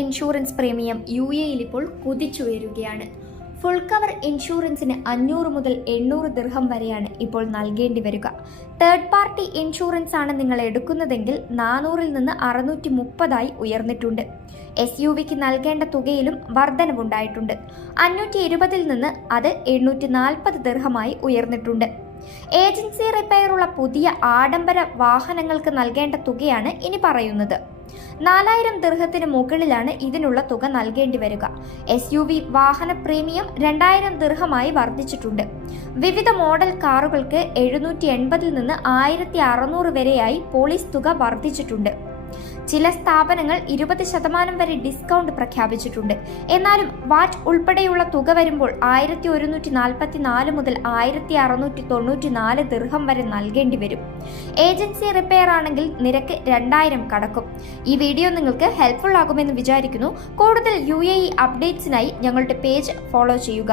Insurance premium UAE-യിൽ ഇപ്പോൾ കുതിച്ചുയരുകയാണ്. Full cover ഇൻഷുറൻസിന് 500 മുതൽ 800 ദിർഹം വരെയാണ് ഇപ്പോൾ നൽകേണ്ടി വരിക. തേർഡ് പാർട്ടി ഇൻഷുറൻസ് ആണ് നിങ്ങൾ എടുക്കുന്നതെങ്കിൽ 400-ൽ നിന്ന് 630 ഉയർന്നിട്ടുണ്ട്. SUVക്ക് നൽകേണ്ട തുകയിലും വർധനവുണ്ടായിട്ടുണ്ട്. 520-ൽ നിന്ന് അത് 840 ദിർഹമായി ഉയർന്നിട്ടുണ്ട്. ഏജൻസി റിപ്പയറുള്ള പുതിയ ആഡംബര വാഹനങ്ങൾക്ക് നൽകേണ്ട തുകയാണ് ഇനി പറയുന്നത്. 4000 ദിർഹത്തിന് മുകളിലാണ് ഇതിനുള്ള തുക നൽകേണ്ടി വരിക. SUV വാഹന പ്രീമിയം 2000 ദിർഹമായി വർദ്ധിച്ചിട്ടുണ്ട്. വിവിധ മോഡൽ കാറുകൾക്ക് 780-ൽ നിന്ന് 1600 വരെയായി പോളിസ് തുക വർദ്ധിച്ചിട്ടുണ്ട്. ചില സ്ഥാപനങ്ങൾ 20% വരെ ഡിസ്കൗണ്ട് പ്രഖ്യാപിച്ചിട്ടുണ്ട്. എന്നാലും വാറ്റ് ഉൾപ്പെടെയുള്ള തുക വരുമ്പോൾ 1144 മുതൽ 1694 ദിർഹം വരെ നൽകേണ്ടി വരും. ഏജൻസി റിപ്പയർ ആണെങ്കിൽ നിരക്ക് 2000 കടക്കും. ഈ വീഡിയോ നിങ്ങൾക്ക് ഹെൽപ്ഫുൾ ആകുമെന്ന് വിചാരിക്കുന്നു. കൂടുതൽ UAE അപ്ഡേറ്റ്സിനായി ഞങ്ങളുടെ പേജ് ഫോളോ ചെയ്യുക.